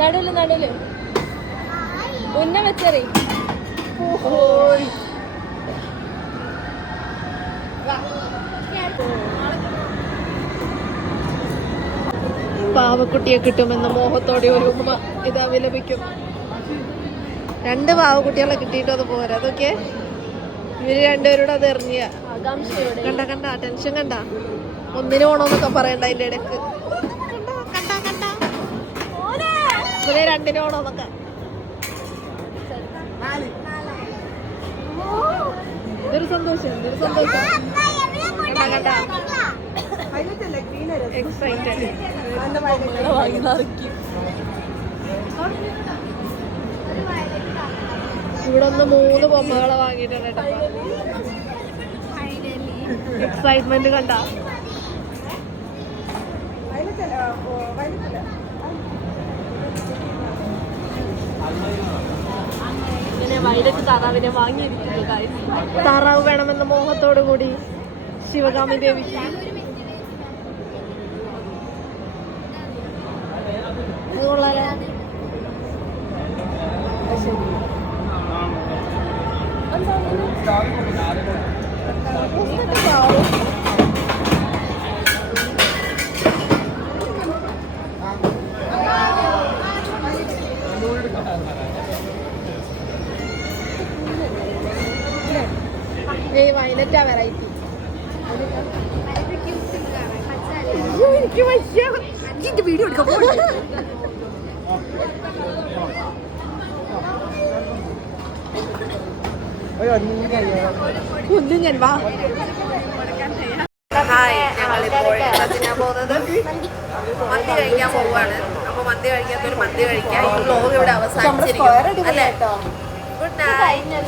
നടുവില് നടുവില് ഉന്ന വെച്ചറി പാവക്കുട്ടിയെ കിട്ടുമെന്ന മോഹത്തോടെ ഒരു ഉമ്മ ഇത് വിലപിക്കും. 2 പാവക്കുട്ടികളെ കിട്ടിയിട്ട് അത് പോരാ. അതൊക്കെ ഇവര് രണ്ടുപേരോട് അത് എറിഞ്ഞ കണ്ട കണ്ട ടെൻഷൻ കണ്ട. ഒന്നിനു പോണോന്നൊക്കെ പറയണ്ട അതിന്റെ ഇടക്ക്. ഇവരെ 2 പോണോന്നൊക്കെ. ഇതൊരു സന്തോഷം, ഇതൊരു സന്തോഷം. കണ്ട കണ്ട എക്സൈറ്റഡ്. ഇവിടെ ഒന്ന് 3 ബൊമ്മകളെ വാങ്ങിയിട്ടുണ്ട് കേട്ടോ. എക്സൈറ്റ്മെന്റ് കണ്ട. വയലറ്റ് താറാവിനെ വാങ്ങിയിരിക്കുന്നു. താറാവ് വേണമെന്ന മോഹത്തോടു കൂടി ശിവകാമി ദേവിക്ക് വയലറ്റാ വെറൈറ്റി. എനിക്ക് വീഡിയോ എടുക്കാൻ ഞാൻ വാ. ഹായ്, ഞങ്ങളിപ്പോൾ തിന്നാൻ പോകുന്നത് മന്തി കഴിക്കാൻ പോവാണ്. അപ്പൊ മന്തി കഴിക്കാത്തൊരു മന്തി കഴിക്കാം. ഈ വ്ലോഗ് ഇവിടെ അവസാനിച്ചിരിക്കും അല്ലേ? Good night.